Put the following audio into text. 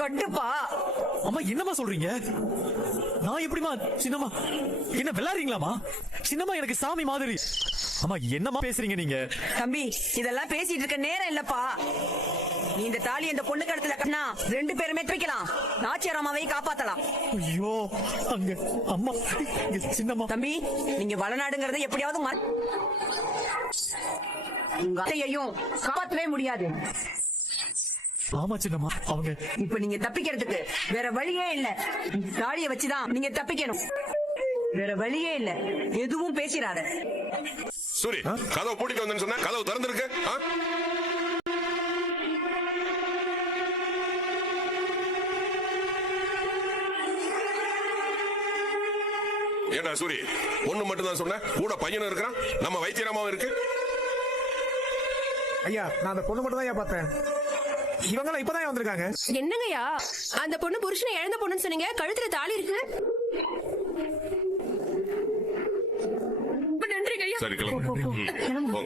கட்டுப்பா. அம்மா என்னம்மா சொல்றீங்க? நான் எப்படிமா சின்னம்மா? என்ன விளையாடுறீங்களாமா? சின்னம்மா எனக்கு சாமி மாதிரி. அம்மா என்னம்மா பேசுறீங்க நீங்க? தம்பி, இதெல்லாம் பேசிட்டு இருக்க நேரம் இல்லப்பா. நீ இந்த தாலி இந்த பொண்ணு கடத்துல கட்டினா 2 பேருமே தூக்கலாம். நாச்சியார் அம்மாவை காப்பாத்தலாம். ஐயோ அங்க அம்மா, இங்க சின்னம்மா. தம்பி, நீங்க வளநாடுங்கறத எப்படியாவது உங்க அத்தையையும் காப்பாற்றவே முடியாது. ஆமா சின்னம்மா, அவங்க இப்ப நீங்க தப்பிக்கிறதுக்கு வேற வழியே இல்ல. தாலிய வச்சுதான் நீங்க தப்பிக்கணும். வேற வழியே இல்ல. எதுவும் பேசிராத. சூரி, கதவை பூட்டிட்டு வந்தேன்னு சொன்னா கதவு திறந்திருக்கு. ஏடா சூரி, ஒண்ணு மட்டும் தான் சொன்ன, கூட பையனும் இருக்கிறான், நம்ம வைத்தியராமாவும் இருக்கு. ஐயா, நான் அந்த பொண்ணு மட்டும் தான் பார்த்தேன். இவங்க இப்பதான் வந்திருக்காங்க. என்னங்கய்யா, அந்த பொண்ணு புருஷனை இழந்த பொண்ணுன்னு சொன்னீங்க, கழுத்துல தாலி இருக்கு. நன்றிங்க ஐயா. சரி கிளம்பு.